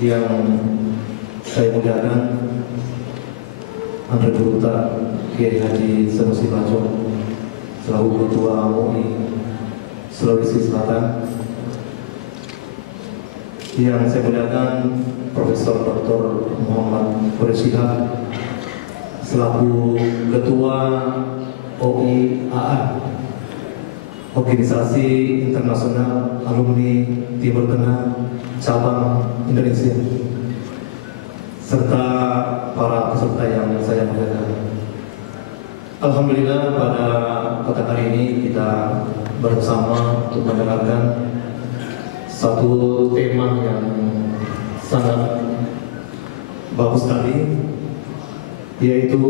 yang saya muliakan Andre Buruta Kiai Haji Sanusi Bajo selaku Ketua MUI Sulawesi Selatan, yang saya muliakan Profesor Dr. Muhammad Quraisyihab selaku Ketua OIAA, Organisasi Internasional Alumni Timur Tengah Cabang Indonesia, serta para peserta yang saya muliakan. Alhamdulillah, pada hari ini kita bersama untuk mendengarkan satu tema yang sangat bagus sekali, yaitu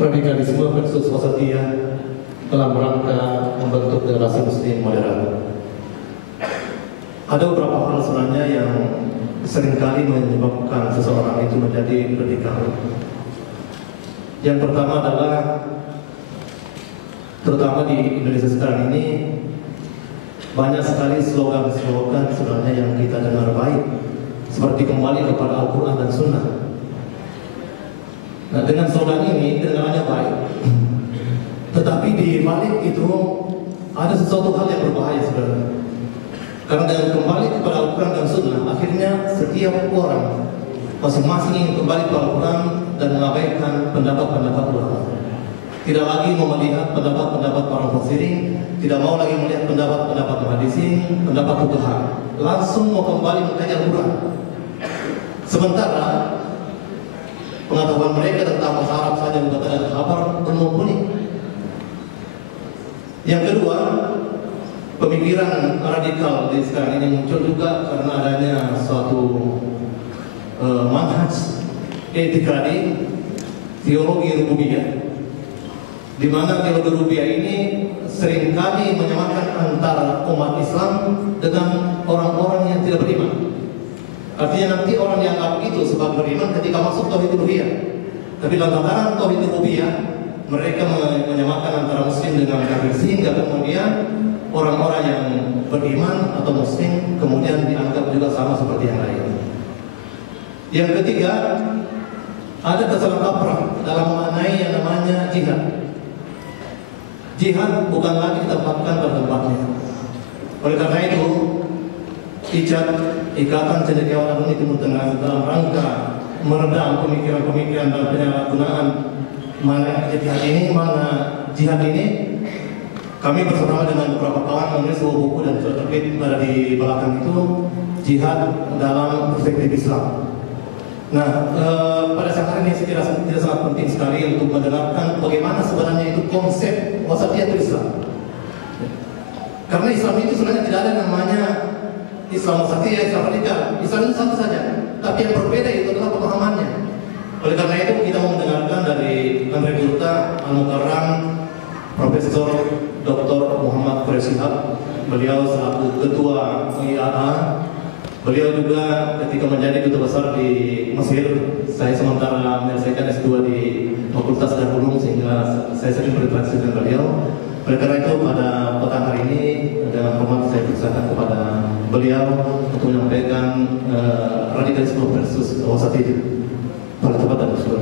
radikalisme versus wasatiyah dalam rangka membentuk generasi muslim moderat. Ada beberapa hal sebenarnya yang seringkali menyebabkan seseorang itu menjadi radikal. Yang pertama adalah, terutama di Indonesia sekarang ini, banyak sekali slogan-slogan sebenarnya yang kita dengar baik, seperti kembali kepada Al-Quran dan Sunnah. Nah, dengan slogan ini kedengarannya baik, tetapi di balik itu ada sesuatu hal yang berbahaya sebenarnya. Karena dengan kembali kepada Al-Quran dan Sunnah, akhirnya setiap orang masing-masing ingin kembali ke Al-Quran dan mengabaikan pendapat-pendapat ulama. Tidak lagi mau melihat pendapat-pendapat para mufassirin, tidak mau lagi melihat pendapat-pendapat muhaddisin, pendapat fuqaha. Langsung mau kembali mengkaji Al-Quran. Sementara pengetahuan mereka tentang bahasa Arab saja bukan ada kabar belum mumpuni. Yang kedua, pemikiran radikal di sekarang ini muncul juga karena adanya suatu manhaj itikadi teologi rububiyah, di mana teologi rububiyah ini seringkali menyamakan antara umat Islam dengan orang-orang yang tidak beriman. Artinya nanti orang dianggap itu sebagai beriman ketika masuk tauhid uluhiyah, tapi dalam tataran tauhid rububiyah mereka menyamakan antara muslim dengan kafir, sehingga kemudian orang-orang yang beriman atau muslim kemudian dianggap juga sama seperti yang lain. Yang ketiga, ada kesalahan kaprah dalam mengenai yang namanya jihad. Jihad bukan lagi ditempatkan pada tempatnya. Oleh karena itu, Ikatan Cendekiawan Alumni Timur Tengah dalam rangka meredam pemikiran-pemikiran dan penyalahgunaan mana jihad ini, kami bersama dengan beberapa kawan menulis sebuah buku dan sudah terbit pada di belakang itu, Jihad dalam Perspektif Islam. Nah, pada saat ini tidak sangat penting sekali untuk mendengarkan bagaimana sebenarnya itu konsep wasatiyatul Islam. Karena Islam itu sebenarnya tidak ada namanya Islam wasatiyah, Islam radikal. Islam itu satu saja, tapi yang berbeda itu adalah pemahamannya. Oleh karena itu kita mau mendengarkan dari Andre Buruta Al-Mukarram, Profesor Dr. Muhammad Quraisyihab. Beliau selaku Ketua OIAA. Beliau juga ketika menjadi duta besar di Mesir, saya sementara menyelesaikan S2 di Fakultas Darul Ulum, sehingga saya sering berinteraksi dengan beliau. Oleh karena itu pada petang hari ini dengan hormat saya persilakan kepada beliau untuk menyampaikan radikalisme versus wasatiyah pada tempat dan usul.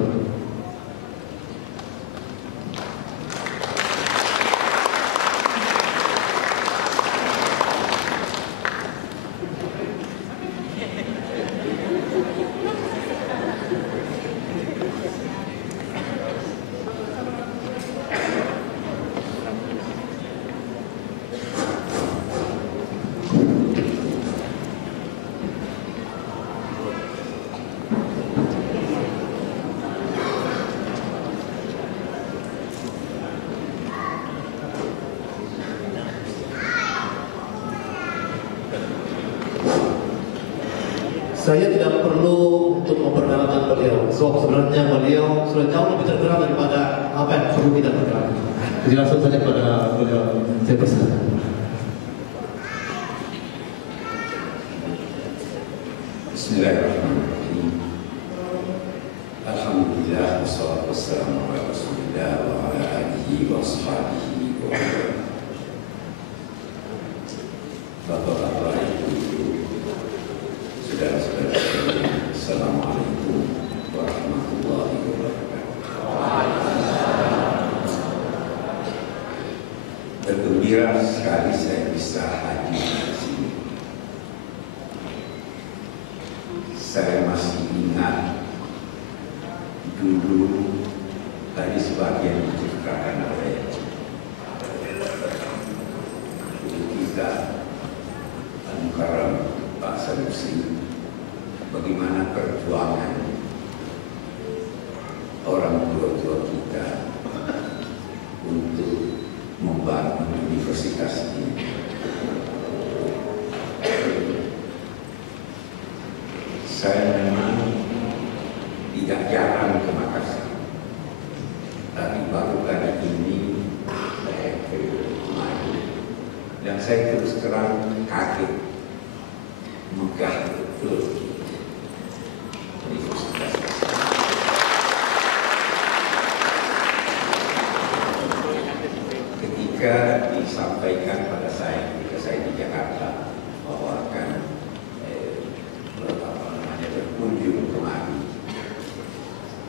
Saya tidak perlu untuk memperkenalkan beliau, sebab sebenarnya beliau sudah jauh lebih terkenal daripada apa yang perlu kita terkenal. Jadi langsung saja kepada beliau, saya persilakan. Bismillahirrahmanirrahim. Alhamdulillah, wassalatu wassalamu ala Rasulillah wa ala alihi wa ashabihi wa Bapak-bapak, Ibu, saudara Assalamualaikum warahmatullahi wabarakatuh. Bergembira sekali saya bisa hadir di sini. Saya masih ingat dulu tadi sebagian diceritakan oleh kita Al-Mukarram Pak Sanusi, bagaimana perjuangan orang tua-tua kita untuk membangun universitas ini. Saya memang tidak jarang ke Makassar, tapi baru kali ini saya ke Madu, dan saya terus terang kaget, megah betul universitas. Ketika disampaikan pada saya ketika saya di Jakarta bahwa akan berkunjung kemari,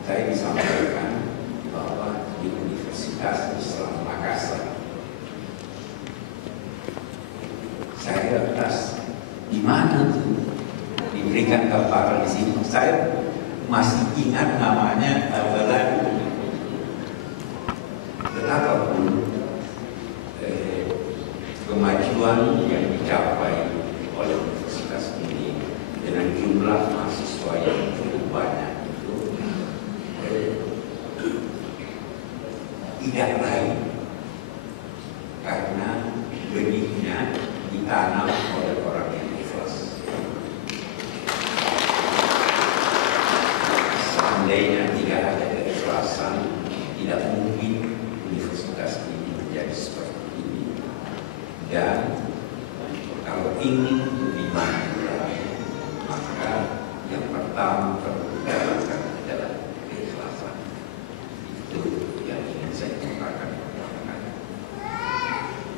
saya disampaikan bahwa di Universitas Islam Makassar. Saya atas di mana tuh diberikan gambaran di sini. Saya masih ingat namanya Al-Baladu. Betapapun kemajuan yang dicapai oleh universitas ini dengan jumlah mahasiswa yang cukup banyak itu tidak lain karena benihnya ditanam oleh orang yang ikhlas. Seandainya tidak ada keikhlasan, tidak mungkin universitas ini menjadi seperti ini. Dan kalau ingin lebih maju lagi, maka yang pertama perlu dilakukan adalah keikhlasan. Itu yang ingin saya katakan.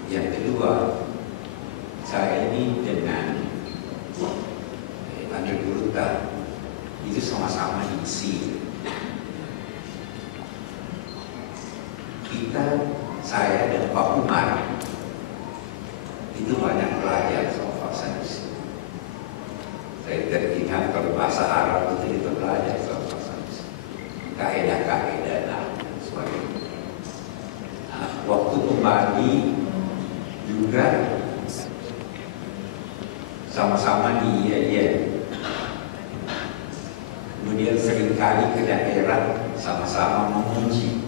Yang kedua, saya ini dengan Andre Guruta itu sama-sama diisi. Saya dan Pak Umar itu banyak belajar sama Pak Sanusi. Saya teringat kalau bahasa Arab itu belajar sama Pak Sanusi, kaedah-kaedah dan sebagainya. Nah, waktu kembali juga sama-sama di IAIN. Kemudian seringkali ke daerah sama-sama menguji.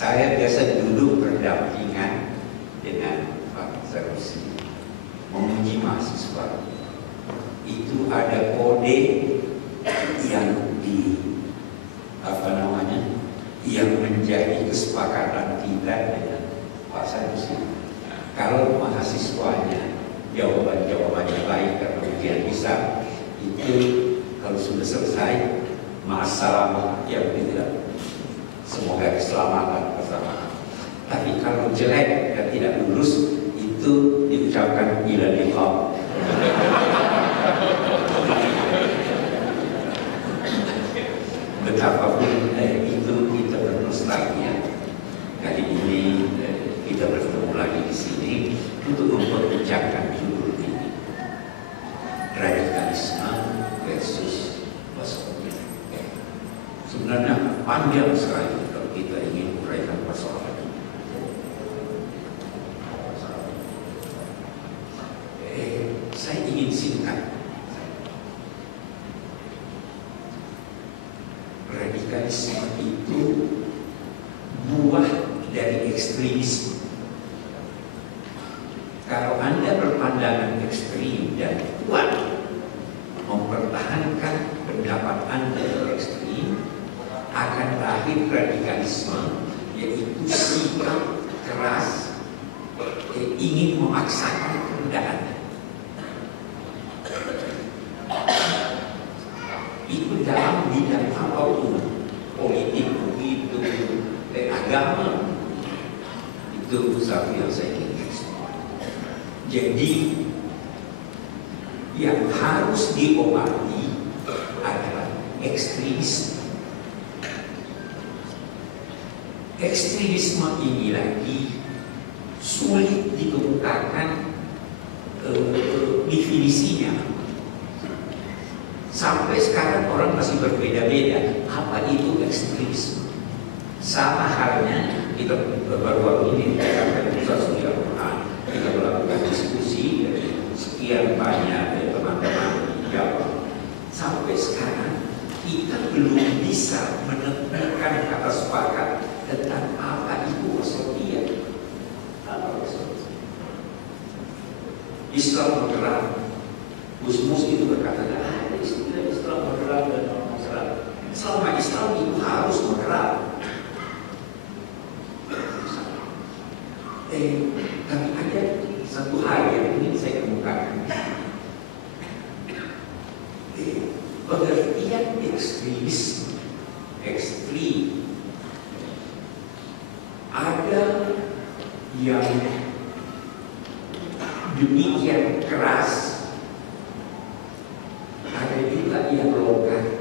Saya biasa duduk berdampingan dengan Pak Sanusi menguji mahasiswa. Itu ada kode yang yang menjadi kesepakatan kita dengan Pak Sanusi. Kalau mahasiswanya jawabannya baik karena ujian bisa, itu kalau sudah selesai masalah yang tidak, semoga keselamatan bersama. Tapi kalau jelek dan tidak lulus, itu diucapkan ila liqa. Betapapun itu kita bernostalgia. Kali ini kita bertemu lagi di sini untuk memperbincangkan judul ini, radikalisme versus Basoki. Sebenarnya panjang sekali kalau kita ingin uraikan persoalan ini. Saya ingin singkat. Radikalisme itu buah dari ekstremisme. Kalau Anda berpandangan ekstrim dan kuat mempertahankan pendapat Anda yang ekstrim, akan lahir radikalisme, yaitu sikap keras ingin memaksakan kehendak Anda. Itu dalam bidang apapun, politik begitu, agama, itu satu yang saya ingin semua. Jadi yang harus diobati adalah ekstremisme. Ekstremisme ini lagi sulit dikemukakan definisinya. Sampai sekarang orang masih berbeda-beda apa itu ekstremisme. Sama halnya kita baru ini di Pusat Studi Al-Quran kita melakukan diskusi dari sekian banyak teman-teman di Jawa. Sampai sekarang kita belum bisa menemukan kata sepakat tentang apa itu wasatiyah. Islam moderat. Gus-mus itu berkata ada istilah Islam moderat dan non-moderat. Selama Islam itu harus moderat. Tapi ada satu hal yang ingin saya kemukakan. Pengertian ekstremisme, ekstrim, ada yang demikian keras, ada juga yang longgar.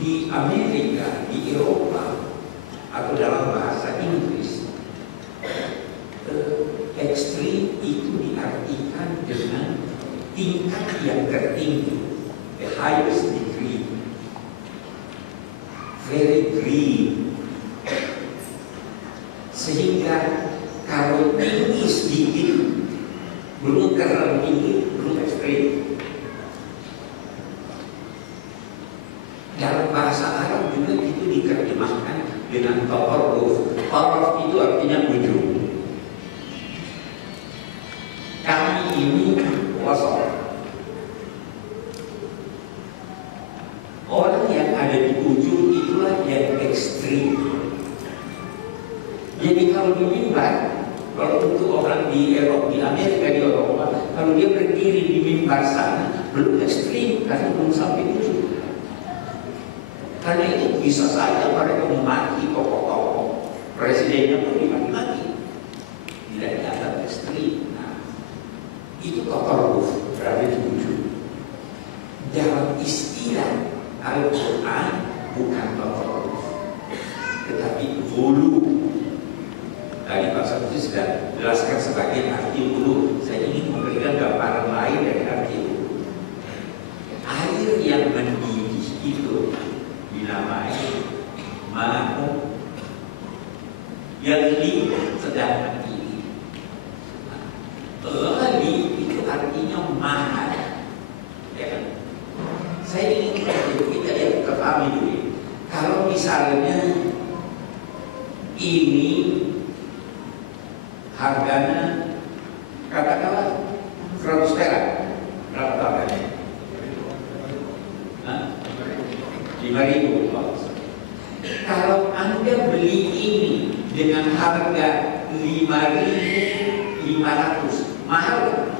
Di Amerika, di Eropa, atau dalam bahasa Inggris, ekstrim itu diartikan dengan tingkat yang tertinggi, the highest degree, very green. Sehingga kalau tinggi sedikit, belum terlalu tinggi, belum ekstrim. Dalam bahasa Arab juga itu diterjemahkan dengan tawarruf. Tawarruf itu artinya ujung. Kami ini wasat. Orang yang ada di ujung itulah yang ekstrim. Jadi kalau di mimbar, kalau untuk orang di Eropa, di Amerika, di Eropa, kalau dia berdiri di mimbar sana, belum ekstrim karena belum sampai ujung. Karena itu bisa saja mereka memaki tokoh-tokoh, presidennya pun dimaki-maki, tidak dianggap ekstrim. Nah, itu tawarruf, berada di ujung. Dalam istilah Al-Quran bukan tawarruf, tetapi ghulu. Tadi Pak Sabtu sudah jelaskan sebagian arti ghulu. Saya ingin memberikan gambaran lain dari arti ghulu. Air yang mendidih itu dinamai ma'u, yang li sedang mendidih. Li itu artinya mahal. Ya. Saya ingin kita yang terpahami dulu. Kalau misalnya ini harganya katakanlah 100 perak, berapa harganya? 5.000. Kalau Anda beli ini dengan harga 5.500, mahal kan?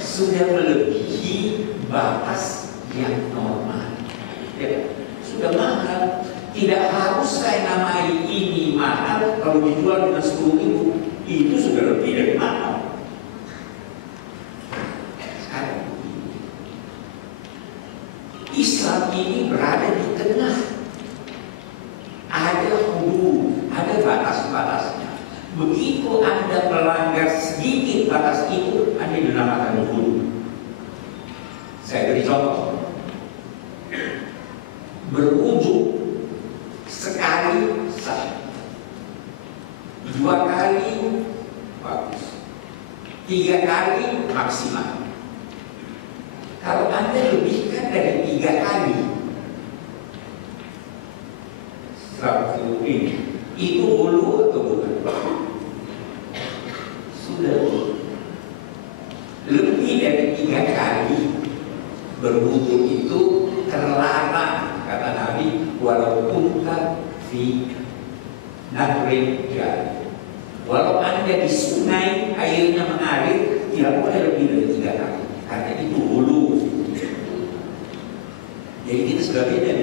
Sudah melebihi batas yang normal. Ya, sudah mahal. Tidak harus saya namai ini mahal. Kalau dijual dengan 10.000, itu sudah lebih dari mahal. Sekarang Islam ini berada di tengah. Ada hudud, ada batas-batasnya. Begitu Anda melanggar sedikit batas itu, Anda dinamakan hudud. Saya beri contoh. Berwudu sekali sah, 2 kali bagus, 3 kali maksimal. Kalau Anda lebihkan dari 3 kali, satu ini, itu hulu atau bukan? Sudah lebih dari 3 kali berwudu itu terlarang, kata Nabi, walaupun fi nahrin jari. Walau Anda di sungai airnya mengalir, tidak boleh lebih dari 3 kali, karena itu hulu. Jadi kita sudah beda.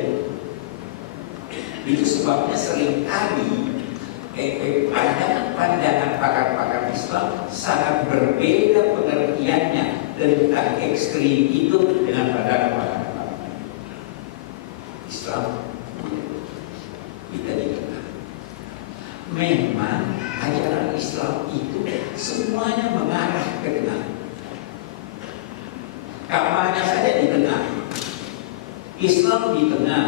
Itu sebabnya seringkali pandangan pakar-pakar Islam sangat berbeda pengertiannya tentang ekstrim itu dengan pandangan pakar Islam. Kita di tengah. Memang ajaran Islam itu semuanya mengarah ke tengah. Kamarnya saja di tengah. Islam di tengah.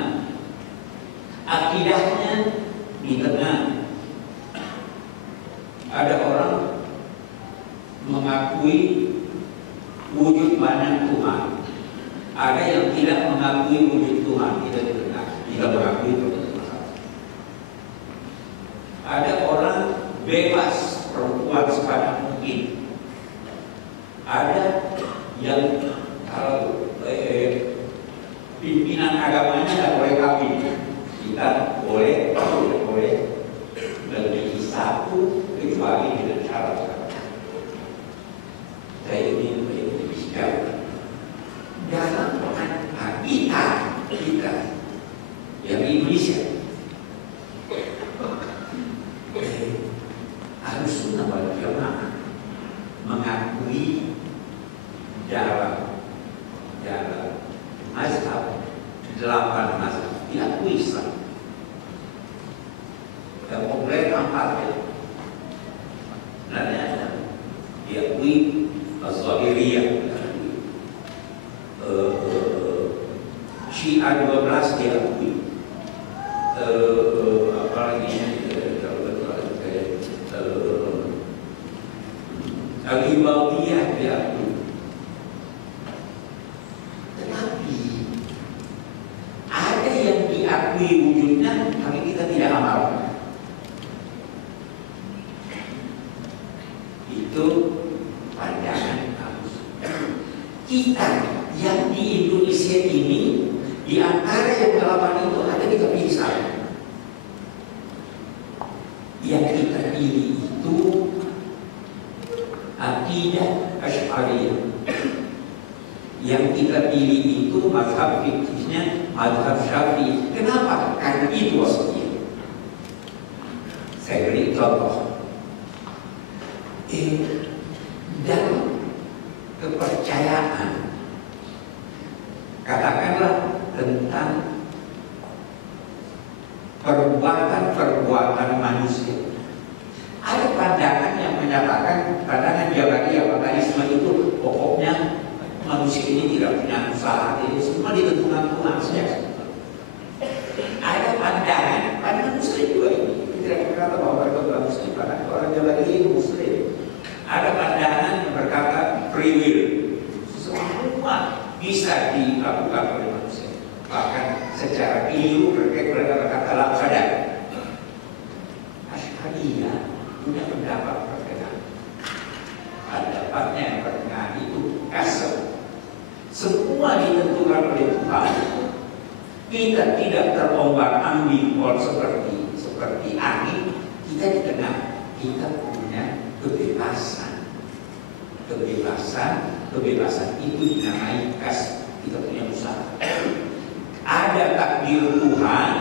Akidahnya di tengah. Ada orang mengakui wujud banyak Tuhan. Ada yang tidak mengakui wujud Tuhan. Tidak di tengah. Tidak mengakui Tuhan. Ada orang bebas perempuan sebanyak mungkin. Ada yang kalau pimpinan agamanya tidak boleh kawin, kita boleh lebih satu kecuali dengan syarat. Saya ingin lebih jauh dalam kita yang di Indonesia harus sunnah wal jamaah mengakui dalam mazhab 8 mazhab diakui Islam. Yang populer 4 ya. Sebenarnya diakui Az-Zahiriyah, Syiah 12 diakui, apalagi Al-Ibadiyah diakui. Tetapi ada yang diakui wujudnya, tapi kita tidak amalkan. Itu pandangan harus. Kita yang di Indonesia ini, di antara yang 8 itu ada 3 pilihan. Yang kita pilih itu akidah Asy'ariyah. Yang kita pilih itu mazhab fikihnya mazhab Syafi'i. Kenapa? Karena itu wasatiyah. Saya beri contoh. Dalam kepercayaan, katakanlah tentang perbuatan manusia. Ada pandangan yang menyatakan pandangan Jabariyah Wahhabisme itu pokoknya manusia ini tidak punya usaha, ini semua ditentukan Tuhan saja. Ada pandangan Muslim juga ini. Tidak berkata bahwa mereka Muslim, karena orang Jabariyah itu Muslim. Ada pandangan yang berkata free will, semua bisa dilakukan oleh manusia. Bahkan secara keliru mereka berkata la qadar. Asy'ariyah punya pendapat pertengahan. Pendapatnya yang pertengahan itu kasar. Semua ditentukan oleh Tuhan. Kita tidak terombang-ambing seperti angin. Kita di tengah. Kita punya kebebasan. Kebebasan itu dinamai kas. Kita punya usaha. Ada takdir Tuhan.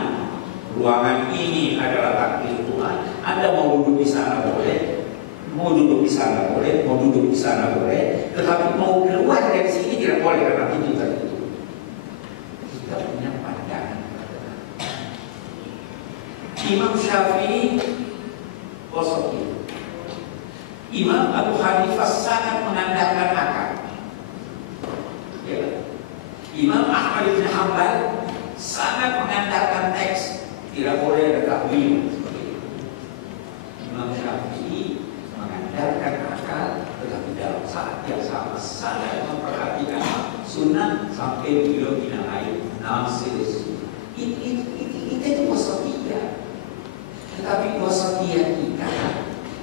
Ruangan ini adalah takdir Tuhan. Anda mau duduk di sana boleh, mau duduk di sana boleh, mau duduk di sana boleh, tetapi mau keluar dari sini tidak boleh karena itu tadi. Kita punya pandangan. Imam Syafi'i wasatiyah. Imam Abu Hanifah sangat mengandalkan akal. Ya. Imam Ahmad bin Hanbal sangat mengandalkan teks, tidak boleh ada takwil. Imam Syafi'i mengandalkan akal, tetapi dalam saat yang sama sangat memperhatikan sunnah sampai beliau dinamai nasir. Itu wasatiyah. Tetapi wasatiyah kita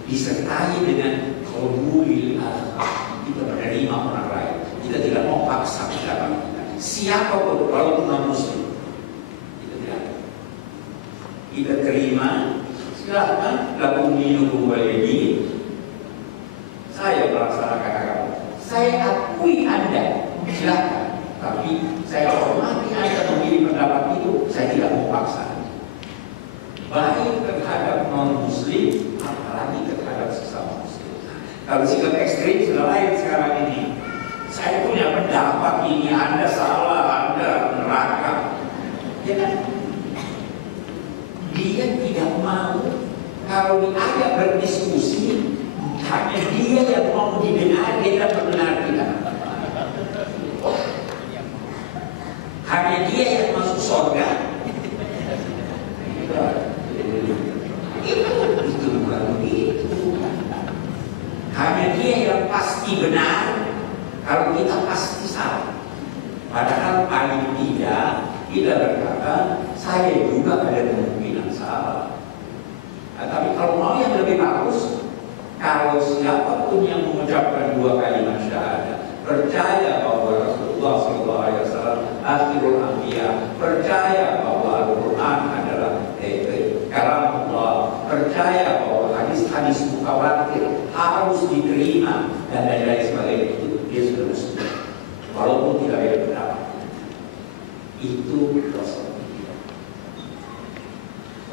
disertai dengan qabulil akhar. Kita menerima orang lain. Kita tidak mau paksa dalam kita. Siapapun, walaupun non-muslim, kita terima. Silahkan lakum dinukum waliyadin. Saya melaksanakan agama. Saya akui Anda, silahkan. Tapi saya hormati Anda memilih pendapat itu. Saya tidak mau paksa. baik terhadap non-muslim, apalagi terhadap sesama muslim. Kalau sikap ekstrim sudah lain sekarang ini. Saya punya pendapat ini, Anda salah, Anda neraka. Ya kan? Dia tidak mau kalau diajak berdiskusi, hanya dia yang mau didengar, dia benar tidak. Hanya dia yang masuk surga. Itu bukan begitu. Hanya dia yang pasti benar, kalau kita pasti salah. Padahal paling tidak kita berkata, saya juga ada kemungkinan salah. Nah, tapi kalau mau yang lebih bagus, kalau siapapun yang mengucapkan 2 kalimat syahadat, percaya bahwa Rasulullah SAW akhirul anbiya, percaya bahwa Al-Quran adalah kalam Allah, percaya bahwa hadis-hadis mutawatir harus diterima dan lain-lain sebagainya, itu dia sudah muslim, walaupun tidak ada pendapat. Itu Rasul.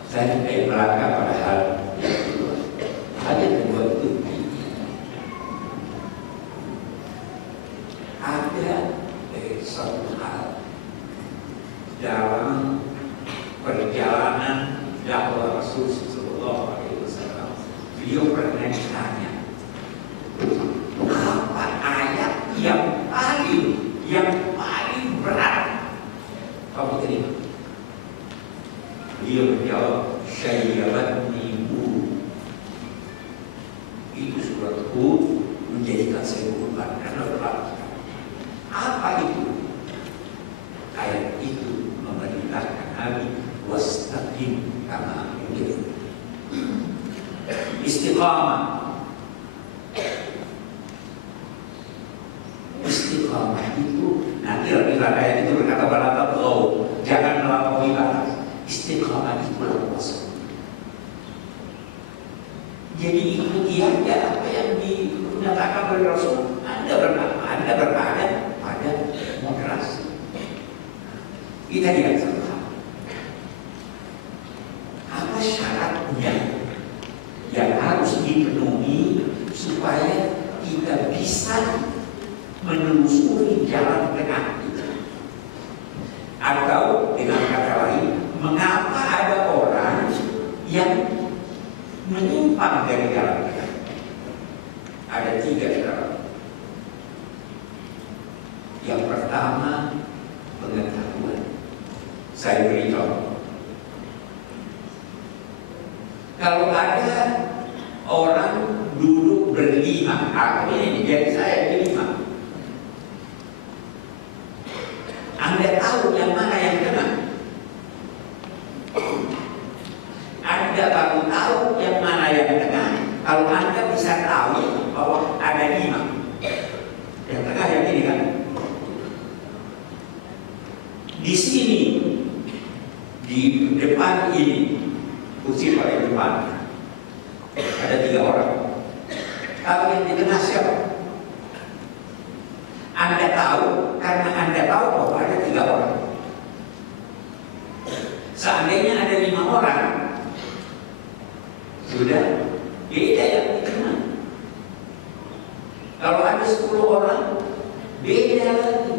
Saya tidak neraka pada hal yang kedua. Hal yang kedua itu ada satu hal dalam perjalanan dakwah Rasul Sallallahu Alaihi Wasallam. Beliau pernah ditanya, apa ayat yang paling berat kamu terima? Dia menjawab, syayyabatni Hud. Itu surat Hud menjadikan saya berubah karena berat. Apa itu? Ayat itu memerintahkan Nabi wastaqim kama umirt. Istiqamah. Istiqamah itu nanti lagi ayat itu berkata balata belau, jangan melampaui batas. Istiqamah itu puasa. Jadi ikuti aja apa yang dinyatakan oleh Rasul. Anda berada pada moderasi. Kita tidak salah. Apa syaratnya yang harus dipenuhi supaya kita bisa menelusuri jalan tengah kita? Atau dengan kata lain, mengapa ada orang yang menyimpang dari jalan tengah? Ada 3 syarat. Yang pertama, pengetahuan. Saya beri contoh. Kalau ada orang duduk berlima, aku ini jadi saya berlima. Anda tahu yang mana yang benar? Anda baru tahu yang mana yang tengah kalau Anda bisa tahu bahwa ada 5. Yang tengah yang ini kan? Di sini, di depan ini, kursi paling depan, ada 3 orang. Kalau yang di tengah siapa? Anda tahu karena Anda tahu bahwa ada 3 orang. Seandainya ada 5 orang, sudah beda yang di tengah. Kalau ada 10 orang, beda lagi.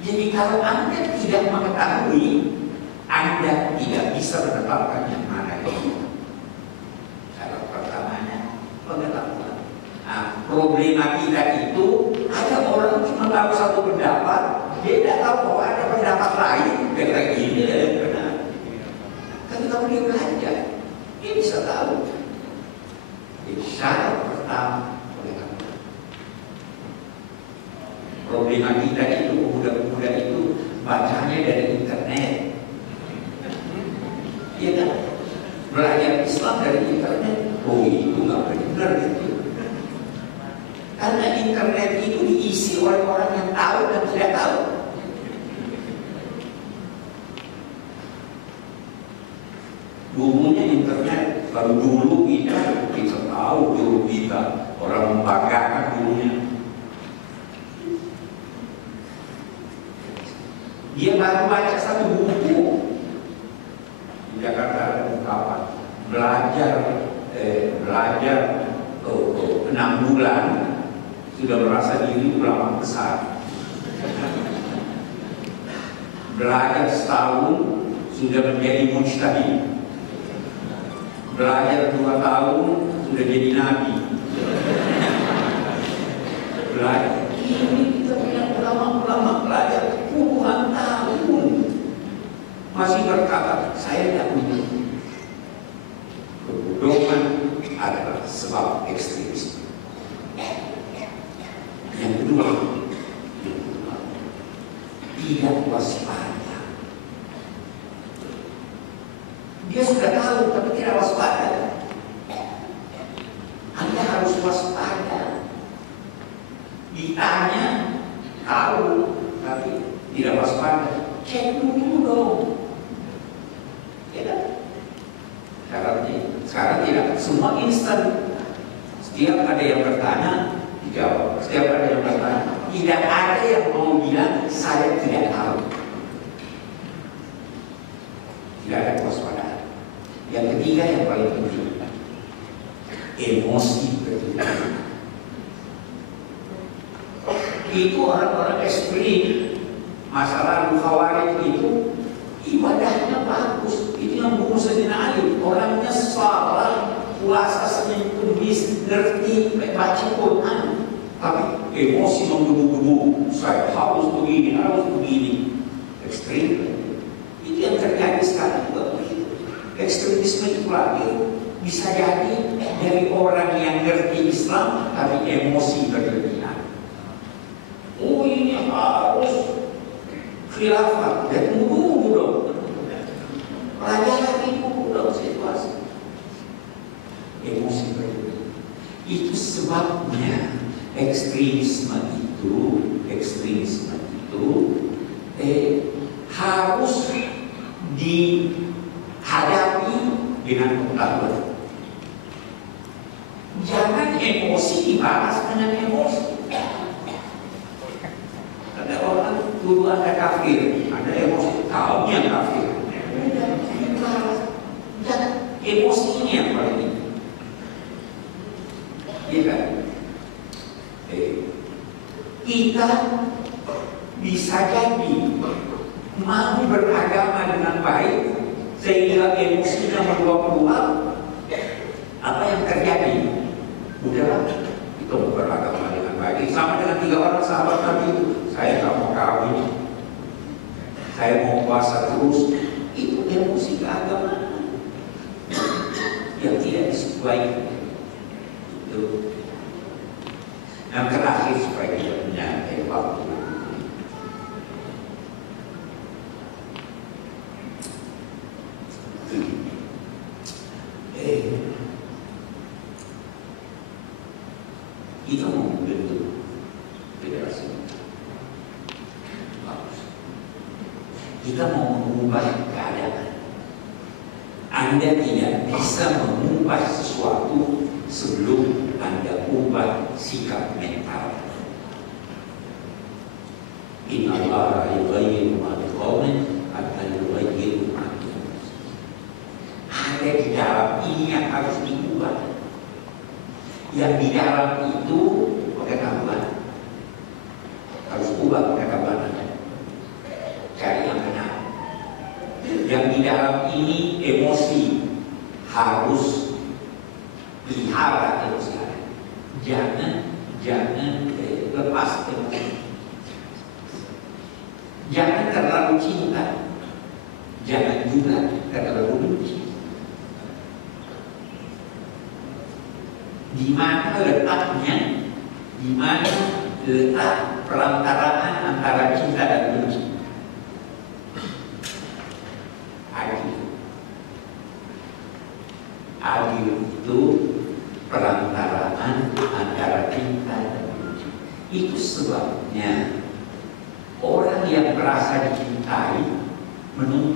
Jadi kalau Anda tidak mengetahui, Anda tidak bisa menetapkan yang mana itu. Syarat pertamanya pengetahuan. Nah, problema kita itu ada orang cuma tahu satu pendapat, dia tidak tahu bahwa ada pendapat lain kayak gini yang benar. Tapi kalau dia belajar, dia bisa tahu. Jadi syarat pertama pengetahuan. Problema kita itu pemuda-pemuda itu bacanya dari internet. Iya kan? Belajar Islam dari internet. Oh itu nggak benar itu. Karena internet itu diisi oleh orang yang tahu dan tidak tahu. Dulunya internet, baru dulu kita tahu dulu kita orang membanggakan dulunya. Dia baru baca satu buku. Di Jakarta ada ungkapan bulan sudah merasa diri ulama besar. Belajar setahun sudah menjadi mujtahid. Belajar 2 tahun sudah jadi nabi. Belajar ini kita punya ulama-ulama belajar puluhan tahun masih berkata saya tidak punya. Kebodohan adalah sebab ekstremisme. Yang kedua, tidak waspada. Dia sudah tahu tapi tidak waspada. Anda harus waspada. Ditanya tahu tapi tidak waspada. Cek dulu dong. Ya, sekarang tidak semua instan. Setiap ada yang bertanya dijawab. Setiap ada yang bertanya, tidak ada yang mau bilang saya tidak tahu. Tidak ada kewaspadaan. Yang ketiga yang paling penting, emosi berlebihan. Itu orang-orang ekstrim masa lalu Khawarij itu ibadahnya bagus. Itu yang buku Sayyidina Ali. Orangnya salah, puasa Senin Kamis, ngerti, baca Quran. Tapi emosi menggebu-gebu. Saya harus begini. Ekstrim. Itu yang terjadi sekarang juga begitu. Ekstremisme itu lagi bisa jadi dari orang yang ngerti Islam tapi emosi berlebihan. Oh ini harus khilafah. Ya tunggu dong. Pelajari dulu dong situasi. Emosi berlebihan. Itu sebabnya ekstremisme itu harus dihadapi dengan pengetahuan. Jangan emosi dibalas dengan emosi. Ada orang dulu ada kafir, ada emosi kaum yang kafir. Dan emosi ini yang paling penting. Iya kan? Kita bisa jadi mau beragama dengan baik sehingga emosinya meluap-luap. Apa yang terjadi? Udahlah, kita mau beragama dengan baik. Sama dengan 3 orang sahabat Nabi itu. Saya nggak mau kawin, saya mau puasa terus. Itu emosi keagamaan yang tidak disukai. Itu. Yang terakhir supaya kita punya waktu. Kita mau membentuk federasi. Kita mau mengubah keadaan. Anda tidak bisa mengubah sesuatu sebelum Anda ubah sikap mental. Inna Allah yughayyiru ma biqaumin hatta yughayyiru ma bi anfusihim. Ada di dalam ini yang harus diubah. Yang di dalam itu pengetahuan. Harus ubah pengetahuan Anda. Cari yang benar. Yang di dalam ini emosi. Harus pelihara emosi Anda. Jangan lepas emosi. Jangan terlalu cinta. Jangan juga terlalu benci. Di mana letaknya? Di mana letak perantaraan antara cinta dan benci? Adil itu perantaraan antara cinta dan benci. Itu sebabnya orang yang merasa dicintai menuntut